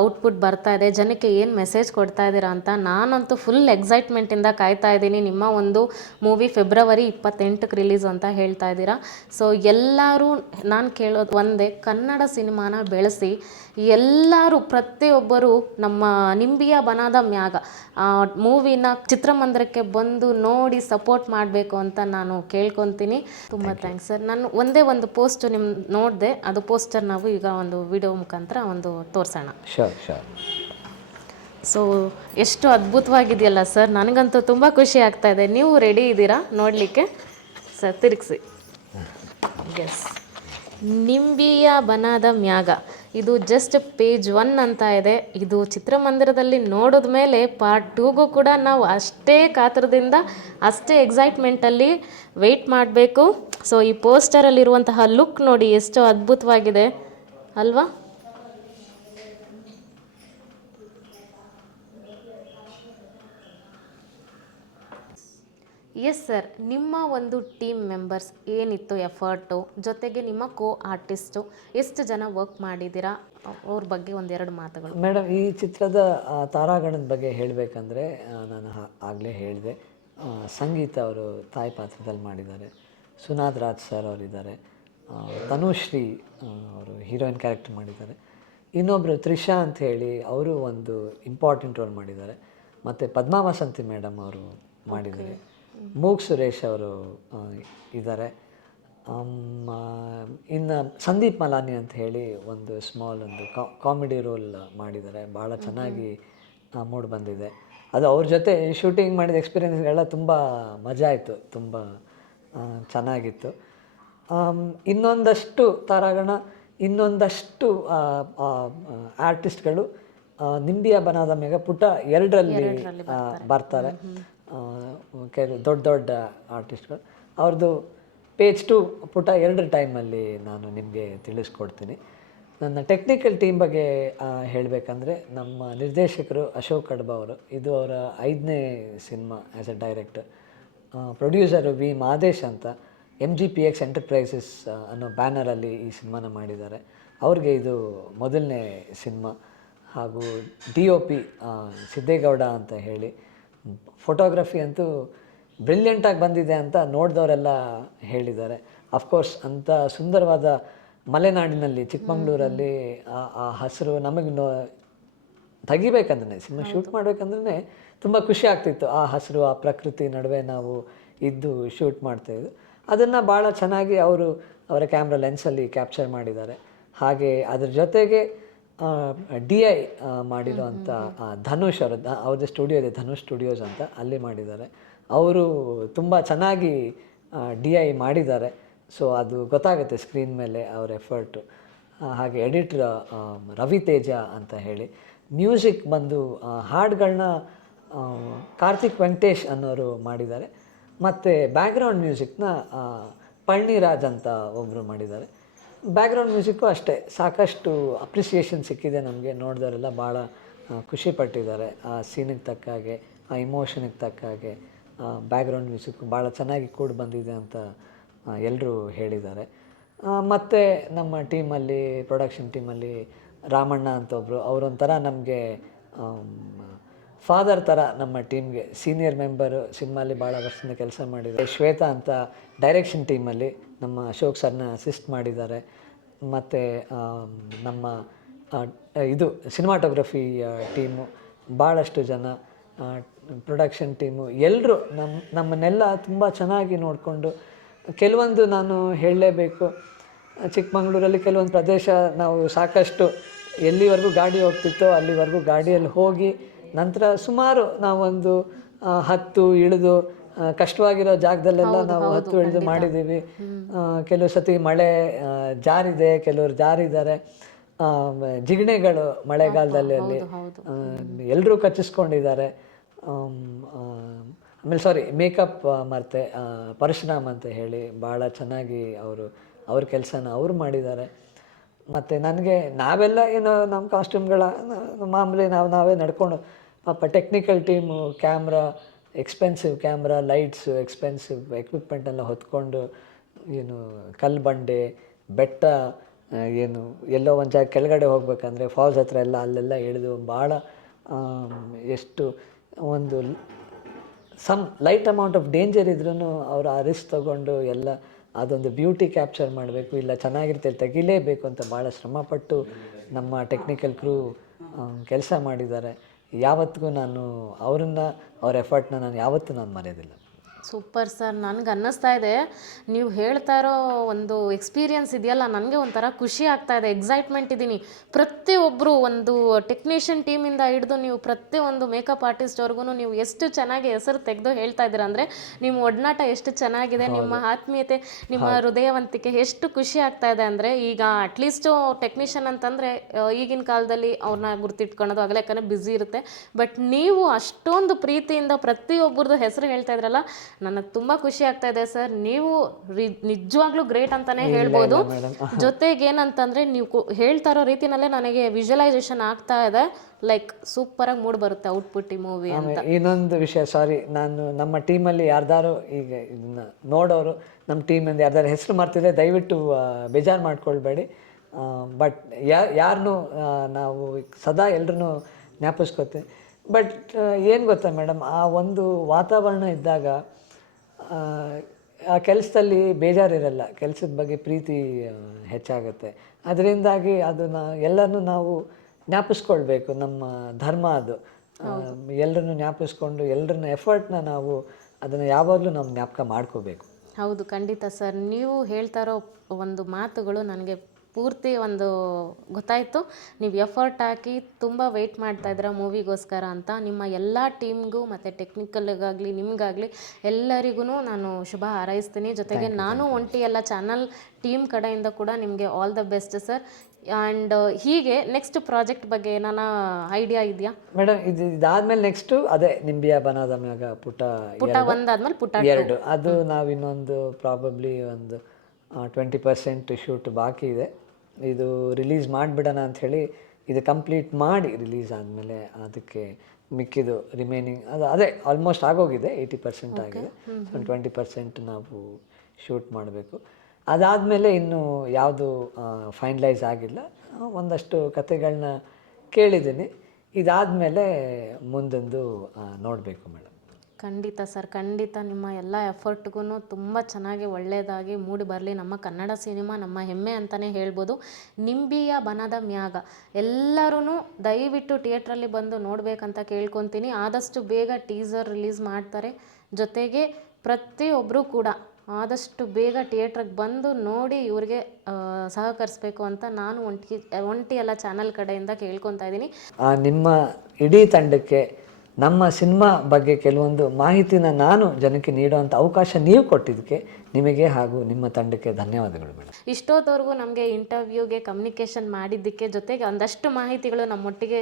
ಔಟ್ಪುಟ್ ಬರ್ತಾ ಇದೆ, ಜನಕ್ಕೆ ಏನು ಮೆಸೇಜ್ ಕೊಡ್ತಾ ಇದ್ದೀರಾ ಅಂತ. ನಾನಂತೂ ಫುಲ್ ಎಕ್ಸೈಟ್ಮೆಂಟಿಂದ ಕಾಯ್ತಾ ಇದ್ದೀನಿ. ನಿಮ್ಮ ಒಂದು ಮೂವಿ ಫೆಬ್ರವರಿ 28ಕ್ಕೆ ರಿಲೀಸ್ ಅಂತ ಹೇಳ್ತಾ ಇದ್ದೀರಾ. ಸೊ ಎಲ್ಲರೂ ನಾನು ಕೇಳೋದು ಒಂದೇ, ಕನ್ನಡ ಸಿನಿಮಾನ ಬೆಳೆಸಿ ಎಲ್ಲರೂ, ಪ್ರತಿಯೊಬ್ಬರು ನಮ್ಮ ನಿಂಬಿಯ ಬನದ ಮ್ಯಾಗ ಮೂವಿನ ಚಿತ್ರಮಂದಿರಕ್ಕೆ ಬಂದು ನೋಡಿ ಸಪೋರ್ಟ್ ಮಾಡಬೇಕು ಅಂತ ನಾನು ಕೇಳ್ಕೊತೀನಿ. ತುಂಬ ಥ್ಯಾಂಕ್ಸ್ ಸರ್. ನಾನು ಒಂದೇ ಒಂದು ಪೋಸ್ಟ್ ನಿಮ್ಮ ನೋಡಿದೆ, ಅದು ಪೋಸ್ಟರ್ ನಾವು ಈಗ ಒಂದು ವಿಡಿಯೋ ಮುಖಾಂತರ ಒಂದು ತೋರಿಸೋಣ. ಶೋರ್. ಸೊ ಎಷ್ಟು ಅದ್ಭುತವಾಗಿದೆಯಲ್ಲ ಸರ್, ನನಗಂತೂ ತುಂಬ ಖುಷಿ ಆಗ್ತಾ ಇದೆ. ನೀವು ರೆಡಿ ಇದ್ದೀರಾ ನೋಡಲಿಕ್ಕೆ? ಸರ್ ತಿರುಗಿಸಿ. ಎಸ್, ನಿಂಬಿಯ ಬನದ ಮ್ಯಾಗ, ಇದು ಜಸ್ಟ್ ಪೇಜ್ 1 ಅಂತ ಇದೆ. ಇದು ಚಿತ್ರಮಂದಿರದಲ್ಲಿ ನೋಡಿದ ಮೇಲೆ ಪಾರ್ಟ್ 2ಗೂ ಕೂಡ ನಾವು ಅಷ್ಟೇ ಕಾತರದಿಂದ, ಅಷ್ಟೇ ಎಕ್ಸೈಟ್ಮೆಂಟಲ್ಲಿ ವೆಯ್ಟ್ ಮಾಡಬೇಕು. ಸೊ ಈ ಪೋಸ್ಟರಲ್ಲಿರುವಂತಹ ಲುಕ್ ನೋಡಿ ಎಷ್ಟು ಅದ್ಭುತವಾಗಿದೆ ಅಲ್ವಾ? ಎಸ್ ಸರ್, ನಿಮ್ಮ ಒಂದು ಟೀಮ್ ಮೆಂಬರ್ಸ್ ಏನಿತ್ತು ಎಫರ್ಟು, ಜೊತೆಗೆ ನಿಮ್ಮ ಆರ್ಟಿಸ್ಟು ಎಷ್ಟು ಜನ ವರ್ಕ್ ಮಾಡಿದ್ದೀರಾ, ಅವ್ರ ಬಗ್ಗೆ ಒಂದೆರಡು ಮಾತುಗಳು. ಮೇಡಮ್, ಈ ಚಿತ್ರದ ತಾರಾಗಣದ ಬಗ್ಗೆ ಹೇಳಬೇಕಂದ್ರೆ, ನಾನು ಆಗಲೇ ಹೇಳಿದೆ, ಸಂಗೀತ ಅವರು ತಾಯಿ ಪಾತ್ರದಲ್ಲಿ ಮಾಡಿದ್ದಾರೆ, ಸುನಾದ್ ರಾಜ್ ಸರ್ ಅವರಿದ್ದಾರೆ, ತನುಶ್ರೀ ಅವರು ಹೀರೋಯಿನ್ ಕ್ಯಾರೆಕ್ಟರ್ ಮಾಡಿದ್ದಾರೆ, ಇನ್ನೊಬ್ಬರು ತ್ರಿಷಾ ಅಂತ ಹೇಳಿ ಅವರು ಒಂದು ಇಂಪಾರ್ಟೆಂಟ್ ರೋಲ್ ಮಾಡಿದ್ದಾರೆ, ಮತ್ತು ಪದ್ಮಾ ವಸಂತಿ ಮೇಡಮ್ ಅವರು ಮಾಡಿದ್ದಾರೆ, ಮೂಗ್ ಸುರೇಶ್ ಅವರು ಇದ್ದಾರೆ, ಇನ್ನು ಸಂದೀಪ್ ಮಲಾನಿ ಅಂತ ಹೇಳಿ ಒಂದು ಸ್ಮಾಲ್ ಒಂದು ಕಾಮಿಡಿ ರೋಲ್ ಮಾಡಿದ್ದಾರೆ. ಭಾಳ ಚೆನ್ನಾಗಿ ಮೂಡ್ ಬಂದಿದೆ. ಅದು ಅವ್ರ ಜೊತೆ ಶೂಟಿಂಗ್ ಮಾಡಿದ ಎಕ್ಸ್ಪೀರಿಯನ್ಸ್ಗಳೆಲ್ಲ ತುಂಬ ಮಜಾ ಆಯಿತು, ತುಂಬ ಚೆನ್ನಾಗಿತ್ತು. ಇನ್ನೊಂದಷ್ಟು ತಾರಾಗಣ, ಇನ್ನೊಂದಷ್ಟು ಆರ್ಟಿಸ್ಟ್ಗಳು ನಿಂಬಿಯ ಬನದ ಮ್ಯಾಗ ಪುಟ 2ರಲ್ಲಿ ಬರ್ತಾರೆ. ದೊಡ್ಡ ಆರ್ಟಿಸ್ಟ್ಗಳು ಅವ್ರದ್ದು ಪೇಜ್ 2 ಪುಟ 2 ಟೈಮಲ್ಲಿ ನಾನು ನಿಮಗೆ ತಿಳಿಸ್ಕೊಡ್ತೀನಿ. ನನ್ನ ಟೆಕ್ನಿಕಲ್ ಟೀಮ್ ಬಗ್ಗೆ ಹೇಳಬೇಕಂದ್ರೆ, ನಮ್ಮ ನಿರ್ದೇಶಕರು ಅಶೋಕ್ ಕಡ್ಬ ಅವರು, ಇದು ಅವರ 5ನೇ cinema as a director. Producer V Madesh ಅಂತ MGPX ಎಂಟರ್ಪ್ರೈಸಸ್ ಅನ್ನೋ ಬ್ಯಾನರಲ್ಲಿ ಈ ಸಿನಿಮಾನ ಮಾಡಿದ್ದಾರೆ. ಅವ್ರಿಗೆ ಇದು ಮೊದಲನೇ ಸಿನಿಮಾ. ಹಾಗೂ DOP ಸಿದ್ದೇಗೌಡ ಅಂತ ಹೇಳಿ, ಫೋಟೋಗ್ರಫಿ ಅಂತೂ ಬ್ರಿಲಿಯಂಟಾಗಿ ಬಂದಿದೆ ಅಂತ ನೋಡಿದವರೆಲ್ಲ ಹೇಳಿದ್ದಾರೆ. ಅಫ್ಕೋರ್ಸ್ ಅಂಥ ಸುಂದರವಾದ ಮಲೆನಾಡಿನಲ್ಲಿ, ಚಿಕ್ಕಮಂಗ್ಳೂರಲ್ಲಿ ಆ ಹಸಿರು ನಮಗೆ ತೆಗಿಬೇಕಂದ್ರೆ, ಸಿನಿಮಾ ಶೂಟ್ ಮಾಡಬೇಕಂದ್ರೆ ತುಂಬ ಖುಷಿ ಆಗ್ತಿತ್ತು. ಆ ಹಸಿರು, ಆ ಪ್ರಕೃತಿ ನಡುವೆ ನಾವು ಇದ್ದು ಶೂಟ್ ಮಾಡ್ತಾಯಿದ್ದು, ಅದನ್ನು ಭಾಳ ಚೆನ್ನಾಗಿ ಅವರ ಕ್ಯಾಮ್ರಾ ಲೆನ್ಸಲ್ಲಿ ಕ್ಯಾಪ್ಚರ್ ಮಾಡಿದ್ದಾರೆ. ಹಾಗೆ ಅದ್ರ ಜೊತೆಗೆ DI ಮಾಡಿರೋವಂಥ ಧನುಷ್ ಅವ್ರದ್ದು ಸ್ಟುಡಿಯೋ ಇದೆ, ಧನುಷ್ ಸ್ಟುಡಿಯೋಸ್ ಅಂತ, ಅಲ್ಲಿ ಮಾಡಿದ್ದಾರೆ. ಅವರು ತುಂಬ ಚೆನ್ನಾಗಿ DI ಮಾಡಿದ್ದಾರೆ. ಸೊ ಅದು ಗೊತ್ತಾಗುತ್ತೆ ಸ್ಕ್ರೀನ್ ಮೇಲೆ ಅವ್ರ ಎಫರ್ಟು. ಹಾಗೆ ಎಡಿಟ್ರ್ ರವಿ ತೇಜ ಅಂತ ಹೇಳಿ. ಮ್ಯೂಸಿಕ್ ಬಂದು ಹಾಡುಗಳನ್ನ ಕಾರ್ತಿಕ್ ವೆಂಕಟೇಶ್ ಅನ್ನೋರು ಮಾಡಿದ್ದಾರೆ. ಮತ್ತು ಬ್ಯಾಕ್ಗ್ರೌಂಡ್ ಮ್ಯೂಸಿಕ್ನ ಪಳ್ನಿರಾಜ್ ಅಂತ ಒಬ್ಬರು ಮಾಡಿದ್ದಾರೆ. ಬ್ಯಾಕ್ಗ್ರೌಂಡ್ ಮ್ಯೂಸಿಕ್ಕು ಅಷ್ಟೇ ಸಾಕಷ್ಟು ಅಪ್ರಿಸಿಯೇಷನ್ ಸಿಕ್ಕಿದೆ ನಮಗೆ. ನೋಡಿದವರೆಲ್ಲ ಭಾಳ ಖುಷಿಪಟ್ಟಿದ್ದಾರೆ. ಆ ಸೀನಿಗೆ ತಕ್ಕ ಹಾಗೆ, ಆ ಇಮೋಷನಿಗೆ ತಕ್ಕ ಹಾಗೆ ಬ್ಯಾಕ್ಗ್ರೌಂಡ್ ಮ್ಯೂಸಿಕ್ ಭಾಳ ಚೆನ್ನಾಗಿ ಕೂಡ ಬಂದಿದೆ ಅಂತ ಎಲ್ಲರೂ ಹೇಳಿದ್ದಾರೆ. ಮತ್ತು ನಮ್ಮ ಟೀಮಲ್ಲಿ, ಪ್ರೊಡಕ್ಷನ್ ಟೀಮಲ್ಲಿ ರಾಮಣ್ಣ ಅಂತ ಒಬ್ಬರು, ಅವರೊಂಥರ ನಮಗೆ ಫಾದರ್ ಥರ ನಮ್ಮ ಟೀಮ್ಗೆ. ಸೀನಿಯರ್ ಮೆಂಬರು, ಸಿನಿಮಾಲಿ ಭಾಳ ವರ್ಷದಿಂದ ಕೆಲಸ ಮಾಡಿದ್ದಾರೆ. ಶ್ವೇತಾ ಅಂತ ಡೈರೆಕ್ಷನ್ ಟೀಮಲ್ಲಿ ನಮ್ಮ ಅಶೋಕ್ ಸರ್ನ ಅಸಿಸ್ಟ್ ಮಾಡಿದ್ದಾರೆ. ಮತ್ತು ನಮ್ಮ ಇದು ಸಿನಿಮಾಟೋಗ್ರಫಿ ಟೀಮು ಭಾಳಷ್ಟು ಜನ, ಪ್ರೊಡಕ್ಷನ್ ಟೀಮು ಎಲ್ಲರೂ ನಮ್ಮನ್ನೆಲ್ಲ ತುಂಬ ಚೆನ್ನಾಗಿ ನೋಡಿಕೊಂಡು. ಕೆಲವೊಂದು ನಾನು ಹೇಳಲೇಬೇಕು, ಚಿಕ್ಕಮಂಗ್ಳೂರಲ್ಲಿ ಕೆಲವೊಂದು ಪ್ರದೇಶ ನಾವು ಸಾಕಷ್ಟು ಎಲ್ಲಿವರೆಗೂ ಗಾಡಿ ಹೋಗ್ತಿತ್ತೋ ಅಲ್ಲಿವರೆಗೂ ಗಾಡಿಯಲ್ಲಿ ಹೋಗಿ ನಂತರ ಸುಮಾರು ನಾವೊಂದು ಹತ್ತು ಇಳಿದು ಕಷ್ಟವಾಗಿರೋ ಜಾಗದಲ್ಲೆಲ್ಲ ನಾವು ಹತ್ತು ಇಳಿದು ಮಾಡಿದ್ದೀವಿ. ಕೆಲವು ಸತಿ ಮಳೆ ಜಾರಿದೆ, ಕೆಲವರು ಜಾರಿದ್ದಾರೆ. ಜಿಗಣೆಗಳು ಮಳೆಗಾಲದಲ್ಲಿ ಅಲ್ಲಿ ಎಲ್ಲರೂ ಕಚ್ಚಿಸ್ಕೊಂಡಿದ್ದಾರೆ. ಆಮೇಲೆ ಮೇಕಪ್ ಮತ್ತು ಪರಶುರಾಮ್ ಅಂತ ಹೇಳಿ ಭಾಳ ಚೆನ್ನಾಗಿ ಅವ್ರ ಕೆಲಸನ ಅವ್ರು ಮಾಡಿದ್ದಾರೆ. ಮತ್ತು ನನಗೆ ನಾವೆಲ್ಲ ಏನೋ ನಮ್ಮ ಕಾಸ್ಟ್ಯೂಮ್ಗಳ ಮಾಮೂಲಿ ನಾವೇ ನಡ್ಕೊಂಡು, ಪಾಪ technical team camera, expensive camera, lights, expensive ಎಕ್ವಿಪ್ಮೆಂಟೆಲ್ಲ ಹೊತ್ಕೊಂಡು ಏನು ಕಲ್ಲು ಬಂಡೆ, ಬೆಟ್ಟ, ಏನು ಎಲ್ಲೋ ಒಂದು ಜಾಗ ಕೆಳಗಡೆ ಹೋಗ್ಬೇಕಂದ್ರೆ ಫಾಲ್ಸ್ ಹತ್ರ ಎಲ್ಲ ಅಲ್ಲೆಲ್ಲ ಇಳಿದು ಭಾಳ ಎಷ್ಟು ಒಂದು some light amount of danger ಇದ್ರೂ ಅವರು ಆ ರಿಸ್ಕ್ ತೊಗೊಂಡು ಎಲ್ಲ ಅದೊಂದು ಬ್ಯೂಟಿ ಕ್ಯಾಪ್ಚರ್ ಮಾಡಬೇಕು, ಇಲ್ಲ ಚೆನ್ನಾಗಿರ್ತೇಳಿ ತೆಗಿಲೇಬೇಕು ಅಂತ ಭಾಳ ಶ್ರಮಪಟ್ಟು ನಮ್ಮ ಟೆಕ್ನಿಕಲ್ ಕ್ರೂ ಕೆಲಸ ಮಾಡಿದ್ದಾರೆ. ಯಾವತ್ತಿಗೂ ನಾನು ಅವ್ರ ಎಫರ್ಟ್ನ ನಾನು ಯಾವತ್ತೂ ಮರೆಯೋದಿಲ್ಲ. Super sir. ನನಗೆ ಅನ್ನಿಸ್ತಾ ಇದೆ, ನೀವು ಹೇಳ್ತಾ ಇರೋ ಒಂದು ಎಕ್ಸ್ಪೀರಿಯನ್ಸ್ ಇದೆಯಲ್ಲ, ನನಗೆ ಒಂಥರ ಖುಷಿ ಆಗ್ತಾ ಇದೆ, ಎಕ್ಸೈಟ್ಮೆಂಟ್ ಇದ್ದೀನಿ. ಪ್ರತಿಯೊಬ್ಬರು ಒಂದು ಟೆಕ್ನಿಷಿಯನ್ ಟೀಮಿಂದ ಹಿಡಿದು ನೀವು ಪ್ರತಿಯೊಂದು ಮೇಕಪ್ ಆರ್ಟಿಸ್ಟ್ವರೆಗೂ ನೀವು ಎಷ್ಟು ಚೆನ್ನಾಗಿ ಹೆಸರು ತೆಗೆದು ಹೇಳ್ತಾ ಇದ್ದೀರಾ ಅಂದರೆ, ನಿಮ್ಮ ಒಡನಾಟ ಎಷ್ಟು ಚೆನ್ನಾಗಿದೆ, ನಿಮ್ಮ ಆತ್ಮೀಯತೆ, ನಿಮ್ಮ ಹೃದಯವಂತಿಕೆ ಎಷ್ಟು ಖುಷಿ ಆಗ್ತಾ ಇದೆ ಅಂದರೆ. ಈಗ ಅಟ್ಲೀಸ್ಟು ಟೆಕ್ನಿಷಿಯನ್ ಅಂತಂದರೆ ಈಗಿನ ಕಾಲದಲ್ಲಿ ಅವ್ರನ್ನ ಗುರ್ತಿಟ್ಕೊಳ್ಳೋದು ಆಗಲ್ಲ, ಯಾಕಂದರೆ ಬ್ಯುಸಿ ಇರುತ್ತೆ. ಬಟ್ ನೀವು ಅಷ್ಟೊಂದು ಪ್ರೀತಿಯಿಂದ ಪ್ರತಿಯೊಬ್ಬರದ್ದು ಹೆಸರು ಹೇಳ್ತಾ ಇದ್ರಲ್ಲ, ನನಗೆ ತುಂಬ ಖುಷಿ ಆಗ್ತಾ ಇದೆ ಸರ್. ನೀವು ನಿಜವಾಗ್ಲೂ ಗ್ರೇಟ್ ಅಂತಾನೆ ಹೇಳ್ಬೋದು. ಜೊತೆಗೆ ಏನಂತಂದರೆ, ನೀವು ಹೇಳ್ತಾ ಇರೋ ರೀತಿನಲ್ಲೇ ನನಗೆ ವಿಜುವಲೈಸೇಷನ್ ಆಗ್ತಾ ಇದೆ, ಲೈಕ್ ಸೂಪರಾಗಿ ಮೂಡ್ ಬರುತ್ತೆ ಔಟ್ಪುಟ್ ಈ ಮೂವಿ ಅಂತ. ಇನ್ನೊಂದು ವಿಷಯ, ನಾನು ನಮ್ಮ ಟೀಮಲ್ಲಿ ಯಾರ್ದಾರು ಈಗ ಇದನ್ನ ನೋಡೋರು, ನಮ್ಮ ಟೀಮಿಂದ ಯಾರ್ದಾರು ಹೆಸರು ಮಾಡ್ತಿದ್ರೆ ದಯವಿಟ್ಟು ಬೇಜಾರು ಮಾಡ್ಕೊಳ್ಬೇಡಿ. ಬಟ್ ಯಾರನ್ನೂ ನಾವು ಸದಾ ಎಲ್ಲರೂ ಜ್ಞಾಪಿಸ್ಕೋತೀವಿ. ಬಟ್ ಏನು ಗೊತ್ತಾ ಮೇಡಮ್, ಆ ಒಂದು ವಾತಾವರಣ ಇದ್ದಾಗ ಆ ಕೆಲಸದಲ್ಲಿ ಬೇಜಾರಿರಲ್ಲ, ಕೆಲಸದ ಬಗ್ಗೆ ಪ್ರೀತಿ ಹೆಚ್ಚಾಗುತ್ತೆ. ಅದರಿಂದಾಗಿ ಅದನ್ನು ಎಲ್ಲರನ್ನೂ ನಾವು ಜ್ಞಾಪಿಸ್ಕೊಳ್ಬೇಕು, ನಮ್ಮ ಧರ್ಮ ಅದು. ಎಲ್ಲರನ್ನು ಜ್ಞಾಪಿಸ್ಕೊಂಡು ಎಲ್ಲರನ್ನ ಎಫರ್ಟ್ನ ನಾವು ಅದನ್ನು ಯಾವಾಗಲೂ ನಾವು ಜ್ಞಾಪಕ ಮಾಡ್ಕೋಬೇಕು. ಹೌದು, ಖಂಡಿತ ಸರ್. ನೀವು ಹೇಳ್ತಾ ಇರೋ ಒಂದು ಮಾತುಗಳು ನನಗೆ ಪೂರ್ತಿ ಒಂದು ಗೊತ್ತಾಯಿತು. ನೀವು ಎಫರ್ಟ್ ಹಾಕಿ ತುಂಬ ವೆಯ್ಟ್ ಮಾಡ್ತಾಯಿದ್ದೀರ ಮೂವಿಗೋಸ್ಕರ ಅಂತ. ನಿಮ್ಮ ಎಲ್ಲ ಟೀಮ್ಗೂ ಮತ್ತು ಟೆಕ್ನಿಕಲ್ಗಾಗಲಿ ನಿಮಗಾಗಲಿ ಎಲ್ಲರಿಗೂ ನಾನು ಶುಭ ಹಾರೈಸ್ತೀನಿ. ಜೊತೆಗೆ ನಾನು ಒಂಟಿ ಎಲ್ಲ ಚಾನಲ್ ಟೀಮ್ ಕಡೆಯಿಂದ ಕೂಡ ನಿಮಗೆ all the best sir. And ಹೀಗೆ ನೆಕ್ಸ್ಟ್ ಪ್ರಾಜೆಕ್ಟ್ ಬಗ್ಗೆ ಏನಾನ ಐಡಿಯಾ ಇದೆಯಾ ಮೇಡಮ್? ಇದಾದ್ಮೇಲೆ ನೆಕ್ಸ್ಟು ಅದೇ ನಿಂಬಿಯಾ ಬನಾದ ಮ್ಯಾಗ ಪುಟ ಒಂದಾದ್ಮೇಲೆ ಪುಟ 2, ಅದು ನಾವು ಇನ್ನೊಂದು ಪ್ರಾಬಬ್ಲಿ ಒಂದು 20% ಶೂಟ್ ಬಾಕಿ ಇದೆ. ಇದು ರಿಲೀಸ್ ಮಾಡಿಬಿಡೋಣ ಅಂಥೇಳಿ ಇದು ಕಂಪ್ಲೀಟ್ ಮಾಡಿ ರಿಲೀಸ್ ಆದಮೇಲೆ ಅದಕ್ಕೆ ಮಿಕ್ಕಿದು ರಿಮೈನಿಂಗ್ ಅದೇ ಆಲ್ಮೋಸ್ಟ್ ಆಗೋಗಿದೆ, 80% ಆಗಿದೆ. 20% ನಾವು ಶೂಟ್ ಮಾಡಬೇಕು. ಅದಾದಮೇಲೆ ಇನ್ನೂ ಯಾವುದು ಫೈನಲೈಸ್ ಆಗಿಲ್ಲ. ಒಂದಷ್ಟು ಕತೆಗಳನ್ನ ಕೇಳಿದ್ದೀನಿ. ಇದಾದಮೇಲೆ ಮುಂದೊಂದು ನೋಡಬೇಕು ಮೇಡಮ್. ಖಂಡಿತ ಸರ್, ಖಂಡಿತ. ನಿಮ್ಮ ಎಲ್ಲ ಎಫರ್ಟ್ಗೂ ತುಂಬ ಚೆನ್ನಾಗಿ ಒಳ್ಳೆಯದಾಗಿ ಮೂಡಿ ಬರಲಿ. ನಮ್ಮ ಕನ್ನಡ ಸಿನಿಮಾ ನಮ್ಮ ಹೆಮ್ಮೆ ಅಂತಲೇ ಹೇಳ್ಬೋದು. ನಿಂಬಿಯ ಬನದ ಮ್ಯಾಗ ಎಲ್ಲರೂ ದಯವಿಟ್ಟು ಥಿಯೇಟ್ರಲ್ಲಿ ಬಂದು ನೋಡಬೇಕಂತ ಕೇಳ್ಕೊತೀನಿ. ಆದಷ್ಟು ಬೇಗ ಟೀಸರ್ ರಿಲೀಸ್ ಮಾಡ್ತಾರೆ. ಜೊತೆಗೆ ಪ್ರತಿಯೊಬ್ಬರು ಕೂಡ ಆದಷ್ಟು ಬೇಗ ಥಿಯೇಟ್ರಿಗೆ ಬಂದು ನೋಡಿ ಇವ್ರಿಗೆ ಸಹಕರಿಸಬೇಕು ಅಂತ ನಾನು ಒಂಟಿ ಎಲ್ಲ ಚಾನಲ್ ಕಡೆಯಿಂದ ಕೇಳ್ಕೊತಾ ಇದ್ದೀನಿ. ನಿಮ್ಮ ಇಡೀ ತಂಡಕ್ಕೆ ನಮ್ಮ ಸಿನಿಮಾ ಬಗ್ಗೆ ಕೆಲವೊಂದು ಮಾಹಿತಿನ ನಾನು ಜನಕ್ಕೆ ನೀಡುವಂಥ ಅವಕಾಶ ನೀವು ಕೊಟ್ಟಿದ್ದಕ್ಕೆ ನಿಮಗೆ ಹಾಗೂ ನಿಮ್ಮ ತಂಡಕ್ಕೆ ಧನ್ಯವಾದಗಳು ಮೇಡಮ್. ಇಷ್ಟೊತ್ತವರೆಗೂ ನಮಗೆ ಇಂಟರ್ವ್ಯೂಗೆ ಕಮ್ಯುನಿಕೇಷನ್ ಮಾಡಿದ್ದಕ್ಕೆ, ಜೊತೆಗೆ ಒಂದಷ್ಟು ಮಾಹಿತಿಗಳು ನಮ್ಮೊಟ್ಟಿಗೆ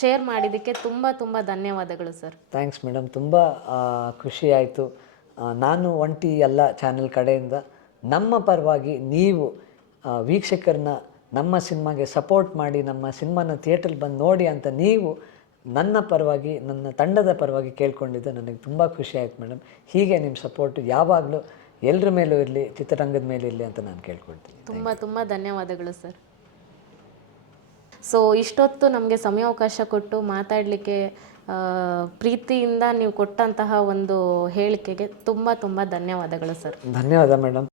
ಶೇರ್ ಮಾಡಿದ್ದಕ್ಕೆ ತುಂಬ ತುಂಬ ಧನ್ಯವಾದಗಳು ಸರ್. ಥ್ಯಾಂಕ್ಸ್ ಮೇಡಮ್, ತುಂಬ ಖುಷಿ ಆಯಿತು. ನಾನು ಒಂಟಿ ಎಲ್ಲ ಚಾನೆಲ್ ಕಡೆಯಿಂದ ನಮ್ಮ ಪರವಾಗಿ ನೀವು ವೀಕ್ಷಕರನ್ನ ನಮ್ಮ ಸಿನಿಮಾಗೆ ಸಪೋರ್ಟ್ ಮಾಡಿ ನಮ್ಮ ಸಿನಿಮಾನ ಥಿಯೇಟ್ರಲ್ಲಿ ಬಂದು ನೋಡಿ ಅಂತ ನೀವು ನನ್ನ ಪರವಾಗಿ, ನನ್ನ ತಂಡದ ಪರವಾಗಿ ಕೇಳ್ಕೊಂಡಿದ್ದು ನನಗೆ ತುಂಬ ಖುಷಿ ಆಯ್ತು ಮೇಡಮ್. ಹೀಗೆ ನಿಮ್ಮ ಸಪೋರ್ಟು ಯಾವಾಗಲೂ ಎಲ್ಲರ ಮೇಲೂ ಇರಲಿ, ಚಿತ್ರರಂಗದ ಮೇಲೆ ಇರಲಿ ಅಂತ ನಾನು ಕೇಳ್ಕೊಳ್ತೀನಿ. ತುಂಬ ತುಂಬ ಧನ್ಯವಾದಗಳು ಸರ್. ಸೊ ಇಷ್ಟೊತ್ತು ನಮಗೆ ಸಮಯಾವಕಾಶ ಕೊಟ್ಟು ಮಾತಾಡಲಿಕ್ಕೆ ಪ್ರೀತಿಯಿಂದ ನೀವು ಕೊಟ್ಟಂತಹ ಒಂದು ಹೇಳಿಕೆಗೆ ತುಂಬ ತುಂಬ ಧನ್ಯವಾದಗಳು ಸರ್. ಧನ್ಯವಾದ ಮೇಡಮ್.